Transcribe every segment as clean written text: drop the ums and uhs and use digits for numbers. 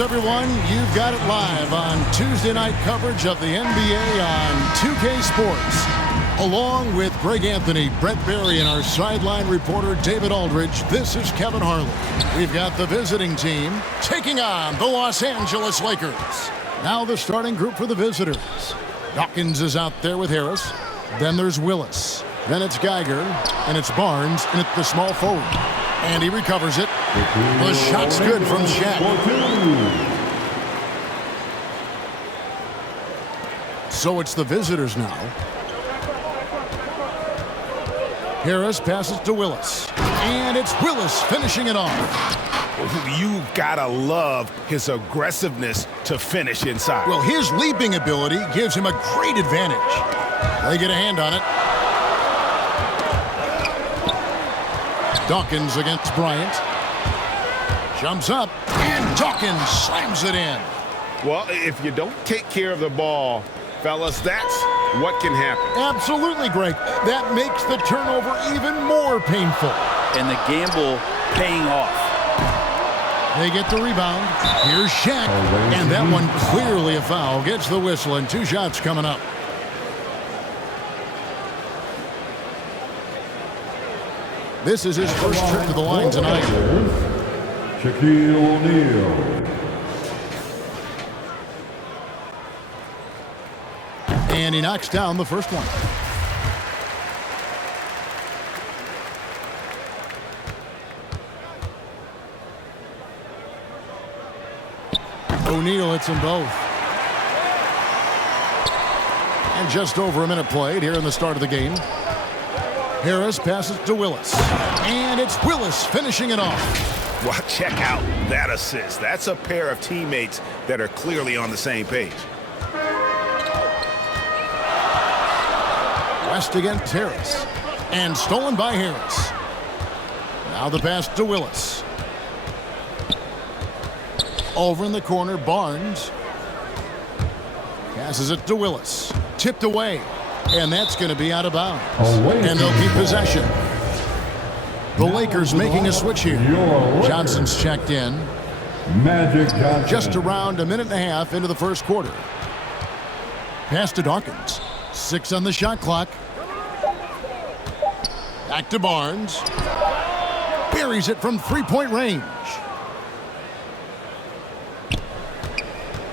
Everyone, you've got it live on Tuesday night coverage of the NBA on 2K Sports. Along with Greg Anthony, Brett Berry, and our sideline reporter David Aldridge, this is Kevin Harlan. We've got the visiting team taking on the Los Angeles Lakers. Now the starting group for the visitors. Dawkins is out there with Harris. Then there's Willis. Then it's Geiger, and it's Barnes, and it's the small forward. And he recovers it. The shot's good from Shaq. So it's the visitors now. Harris passes to Willis. And it's Willis finishing it off. You gotta love his aggressiveness to finish inside. Well, his leaping ability gives him a great advantage. They get a hand on it. Dawkins against Bryant. Jumps up, and Dawkins slams it in. Well, if you don't take care of the ball, fellas, that's what can happen. Absolutely, Greg. That makes the turnover even more painful. And the gamble paying off. They get the rebound. Here's Shaq. And that one clearly a foul. Gets the whistle, and 2 shots coming up. This is his first trip to the line tonight. Shaquille O'Neal. And he knocks down the first one. O'Neal hits them both. And just over a minute played here in the start of the game. Harris passes to Willis. And it's Willis finishing it off. Well, check out that assist. That's a pair of teammates that are clearly on the same page. West against Harris. And stolen by Harris. Now the pass to Willis. Over in the corner, Barnes. Passes it to Willis. Tipped away. And that's going to be out of bounds. And they'll keep possession. The Lakers making a switch here. Johnson's checked in. Magic Johnson. Just around a minute and a half into the first quarter. Pass to Dawkins. 6 on the shot clock. Back to Barnes. Buries it from three-point range.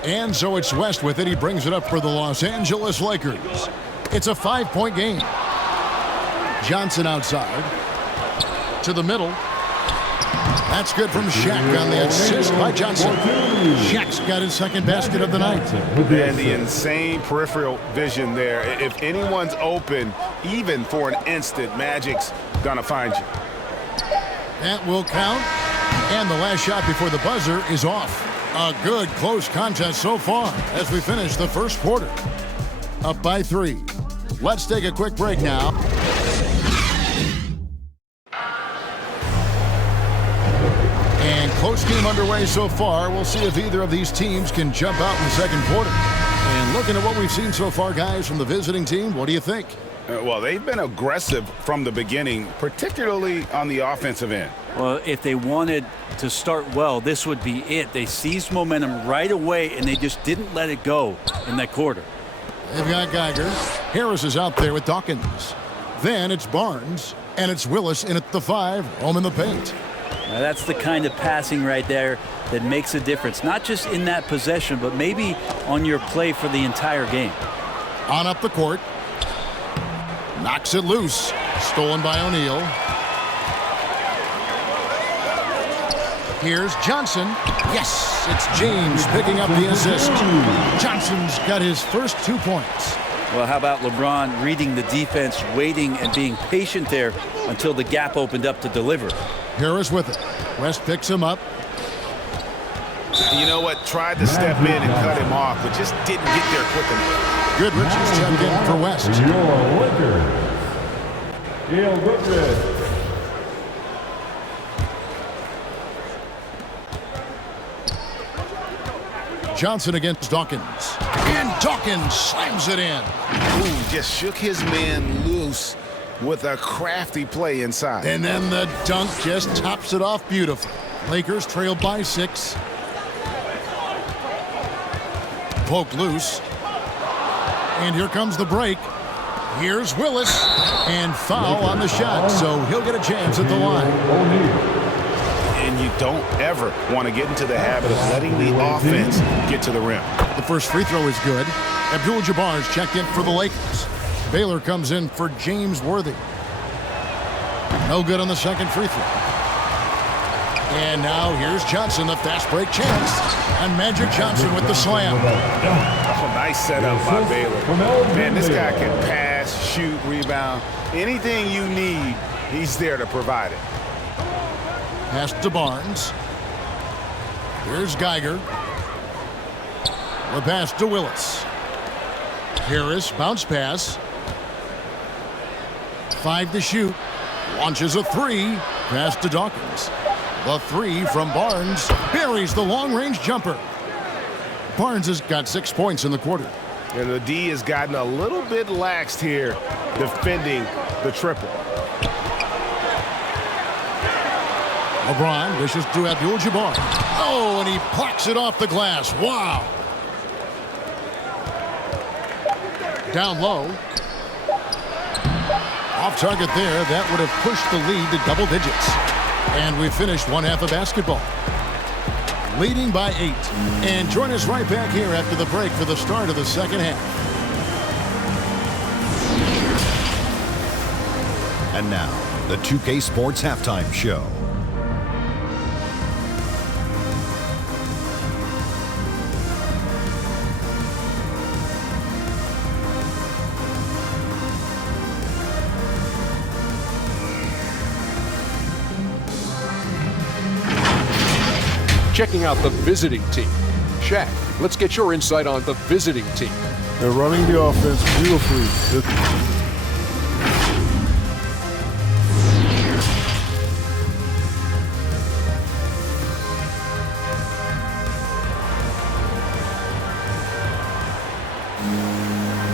And so it's West with it. He brings it up for the Los Angeles Lakers. It's a 5-point game. Johnson outside. To the middle. That's good from Shaq on the assist by Johnson. Shaq's got his second basket of the night. And the insane peripheral vision there. If anyone's open, even for an instant, Magic's gonna find you. That will count. And the last shot before the buzzer is off. A good close contest so far as we finish the first quarter. Up by 3. Let's take a quick break now. And close game underway so far. We'll see if either of these teams can jump out in the second quarter. And looking at what we've seen so far, guys, from the visiting team, what do you think? Well, they've been aggressive from the beginning, particularly on the offensive end. Well, if they wanted to start well, this would be it. They seized momentum right away, and they just didn't let it go in that quarter. They've got Geiger. Harris is out there with Dawkins. Then it's Barnes, and it's Willis in at the 5, home in the paint. Now that's the kind of passing right there that makes a difference, not just in that possession, but maybe on your play for the entire game. On up the court. Knocks it loose. Stolen by O'Neal. Here's Johnson. Yes, it's James picking up the assist. Johnson's got his first 2 points. Well, how about LeBron reading the defense, waiting and being patient there until the gap opened up to deliver. Harris with it. West picks him up. You know what? Tried to step in and cut him off, but just didn't get there quick enough. Goodrich is checked in for West. Your Lakers. Gail Goodrich. Johnson against Dawkins. And Dawkins slams it in. Ooh, just shook his man loose with a crafty play inside. And then the dunk just tops it off beautifully. Lakers trail by 6. Poked loose. And here comes the break. Here's Willis. And foul on the shot, so he'll get a chance at the line. And you don't ever want to get into the habit of letting the offense get to the rim. The first free throw is good. Abdul-Jabbar's checked in for the Lakers. Baylor comes in for James Worthy. No good on the second free throw. And now here's Johnson, the fast break chance. And Magic Johnson with the slam. Oh, nice setup by Baylor. Man, this guy can pass, shoot, rebound. Anything you need, he's there to provide it. Pass to Barnes. Here's Geiger. The pass to Willis. Harris, bounce pass. 5 to shoot. Launches a 3. Pass to Dawkins. The 3 from Barnes. Buries the long-range jumper. Barnes has got 6 points in the quarter. And the D has gotten a little bit laxed here defending the triple. LeBron dishes to Abdul-Jabbar. Oh, and he plucks it off the glass. Wow. Down low. Off target there. That would have pushed the lead to double digits. And we finished one half of basketball. Leading by 8. And join us right back here after the break for the start of the second half. And now, the 2K Sports Halftime Show. Checking out the visiting team. Shaq, let's get your insight on the visiting team. They're running the offense beautifully.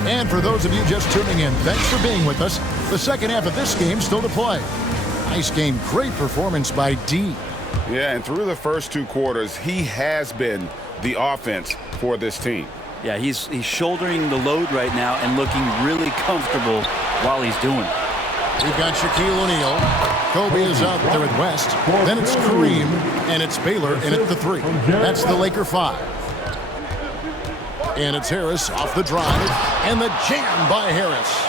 And for those of you just tuning in, thanks for being with us. The second half of this game still to play. Nice game, great performance by D. Yeah, and through the first 2 quarters, he has been the offense for this team. Yeah, he's shouldering the load right now and looking really comfortable while he's doing it. We've got Shaquille O'Neal. Kobe is out there with West. Then it's Kareem, and it's Baylor in at the 3. That's the Laker 5. And it's Harris off the drive, and the jam by Harris.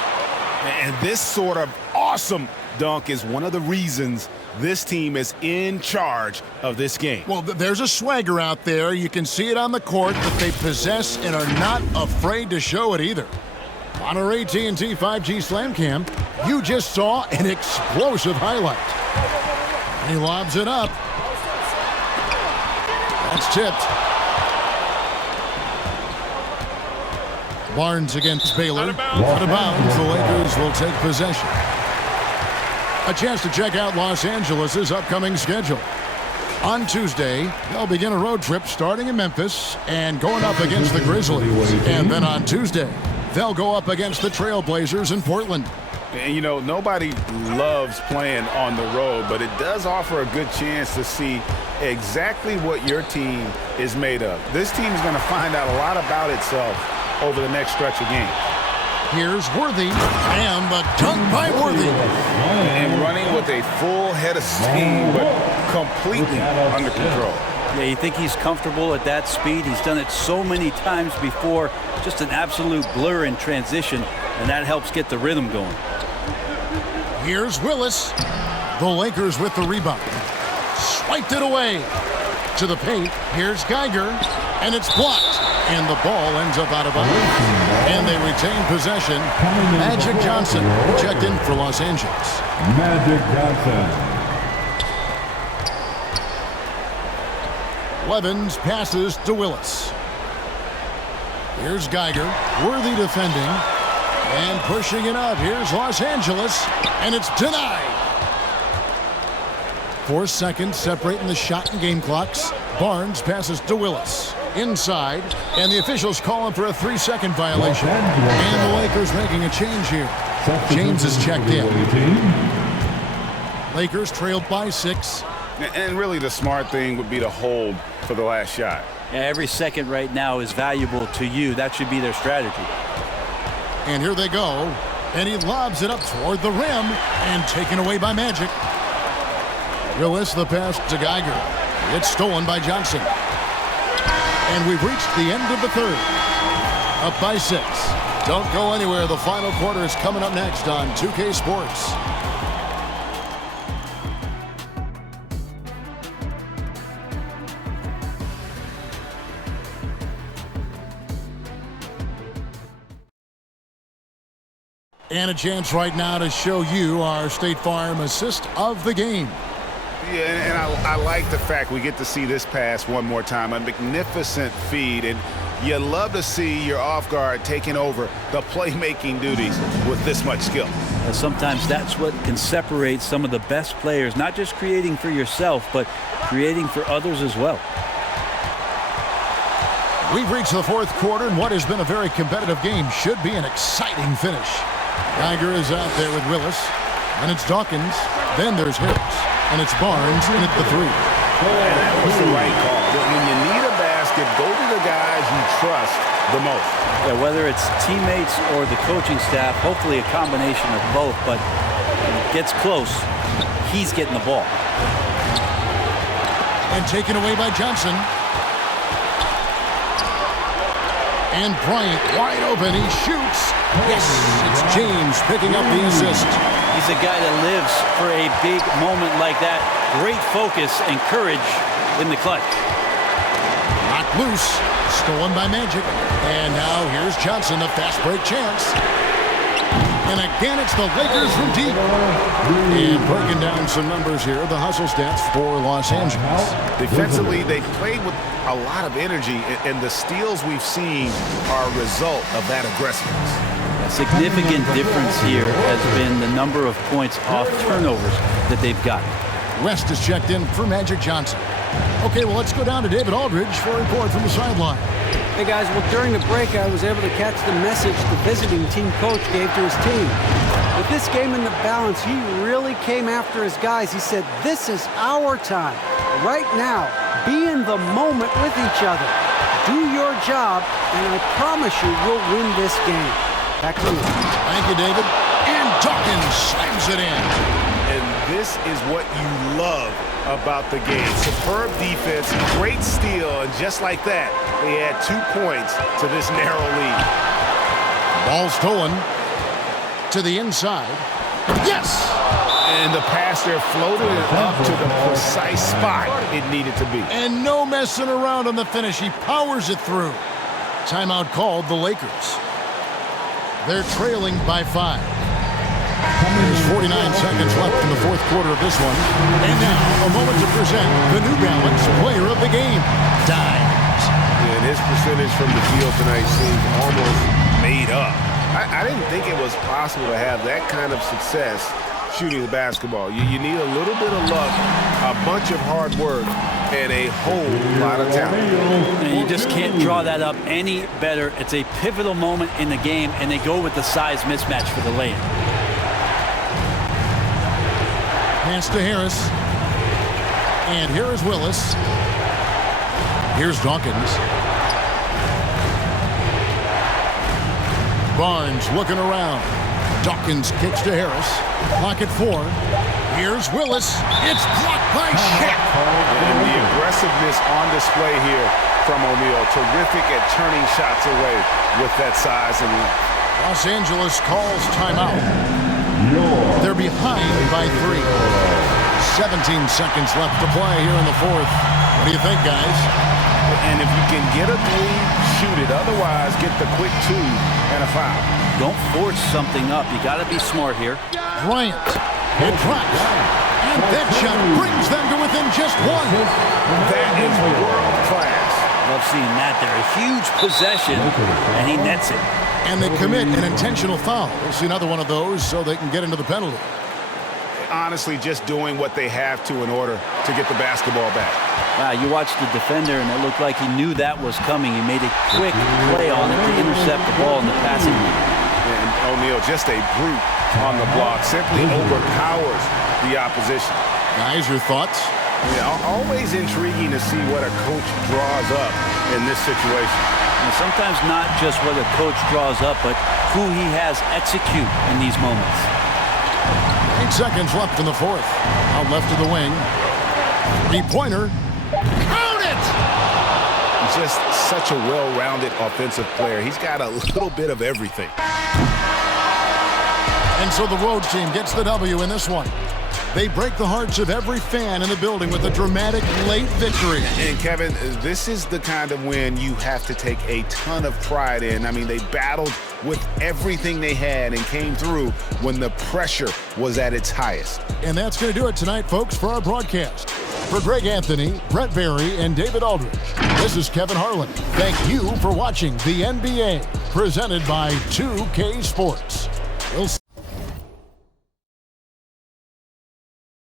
And this sort of awesome dunk is one of the reasons this team is in charge of this game. Well, there's a swagger out there. You can see it on the court that they possess and are not afraid to show it either. On our AT&T 5G Slam Cam, you just saw an explosive highlight. He lobs it up. That's tipped. Barnes against Baylor. Out of bounds. The Lakers will take possession. A chance to check out Los Angeles' upcoming schedule. On Tuesday, they'll begin a road trip starting in Memphis and going up against the Grizzlies. And then on Tuesday, they'll go up against the Trailblazers in Portland. And, you know, nobody loves playing on the road, but it does offer a good chance to see exactly what your team is made of. This team is going to find out a lot about itself over the next stretch of games. Here's Worthy, and the dunk by Worthy. And running with a full head of steam, but completely under control. Yeah, you think he's comfortable at that speed. He's done it so many times before. Just an absolute blur in transition, and that helps get the rhythm going. Here's Willis. The Lakers with the rebound. Swiped it away. To the paint, here's Geiger, and it's blocked. And the ball ends up out of bounds. And they retain possession. Magic Johnson checked in for Los Angeles. Magic Johnson. Levens passes to Willis. Here's Geiger. Worthy defending. And pushing it up. Here's Los Angeles. And it's denied. 4 seconds separating the shot and game clocks. Barnes passes to Willis. Inside. And the officials call him for a 3-second violation. And the Lakers making a change here. James is checked in. Lakers trailed by 6. And really the smart thing would be to hold for the last shot. Yeah, every second right now is valuable to you. That should be their strategy. And here they go. And he lobs it up toward the rim and taken away by Magic. Willis the pass to Geiger. It's stolen by Johnson. And we've reached the end of the third. Up by 6. Don't go anywhere. The final quarter is coming up next on 2K Sports. And a chance right now to show you our State Farm assist of the game. Yeah, and I like the fact we get to see this pass one more time. A magnificent feed, and you love to see your off guard taking over the playmaking duties with this much skill. Sometimes that's what can separate some of the best players, not just creating for yourself, but creating for others as well. We've reached the fourth quarter, and what has been a very competitive game should be an exciting finish. Geiger is out there with Willis, and it's Dawkins. Then there's Harris, and it's Barnes, and it's the 3. And that was the right call. When you need a basket, go to the guys you trust the most. Yeah, whether it's teammates or the coaching staff, hopefully a combination of both, but when it gets close, he's getting the ball. And taken away by Johnson. And Bryant wide open. He shoots. Yes, it's James picking up the assist. He's a guy that lives for a big moment like that. Great focus and courage in the clutch. Knocked loose. Stolen by Magic. And now here's Johnson, a fast break chance. And again, it's the Lakers from deep. And breaking down some numbers here, the hustle stats for Los Angeles. Defensively, they played with a lot of energy, and the steals we've seen are a result of that aggressiveness. A significant difference here has been the number of points off turnovers that they've gotten. West is checked in for Magic Johnson. Okay, well, let's go down to David Aldridge for a report from the sideline. Hey, guys, well, during the break, I was able to catch the message the visiting team coach gave to his team. With this game in the balance, he really came after his guys. He said, this is our time. Right now, be in the moment with each other. Do your job, and I promise you we'll win this game. Back to you. Thank you, David. And Dawkins slams it in. And this is what you love about the game. Superb defense, great steal, and just like that, they add 2 points to this narrow lead. Ball stolen to the inside. Yes! And the pass there floated it up to the precise spot it needed to be. And no messing around on the finish. He powers it through. Timeout called the Lakers. They're trailing by 5. There's 49 seconds left in the fourth quarter of this one. And now, a moment to present the New Balance Player of the Game, Dimes. And his percentage from the field tonight seems almost made up. I didn't think it was possible to have that kind of success shooting the basketball. You need a little bit of luck, a bunch of hard work, and a whole lot of talent. And you just can't draw that up any better. It's a pivotal moment in the game, and they go with the size mismatch for the lane. Pass to Harris. And here is Willis. Here's Dawkins. Barnes looking around. Dawkins kicks to Harris. Clock at 4. Here's Willis. It's blocked by Shaq. And the aggressiveness on display here from O'Neal. Terrific at turning shots away with that size and length. Los Angeles calls timeout. They're behind by 3. 17 seconds left to play here in the fourth. What do you think, guys? And if you can get a 3, shoot it. Otherwise, get the quick 2 and a foul. Don't force something up. You got to be smart here. Bryant. It drops. And that shot brings them to within just 1. That is world class. Love seeing that there. A huge possession, and he nets it. And they commit an intentional foul. We'll see another one of those so they can get into the penalty. Honestly, just doing what they have to in order to get the basketball back. You watched the defender, and it looked like he knew that was coming. He made a quick play on it to intercept the ball in the passing. And O'Neal, just a brute on the block, simply overpowers the opposition. Guys, your thoughts? Yeah, always intriguing to see what a coach draws up in this situation. And sometimes not just what a coach draws up, but who he has execute in these moments. 8 seconds left in the fourth. Out left of the wing. Three-pointer. Count it! Just such a well-rounded offensive player. He's got a little bit of everything. And so the road team gets the W in this one. They break the hearts of every fan in the building with a dramatic late victory. And Kevin, this is the kind of win you have to take a ton of pride in. I mean, they battled with everything they had and came through when the pressure was at its highest. And that's going to do it tonight, folks, for our broadcast. For Greg Anthony, Brett Barry, and David Aldridge, this is Kevin Harlan. Thank you for watching the NBA, presented by 2K Sports. We'll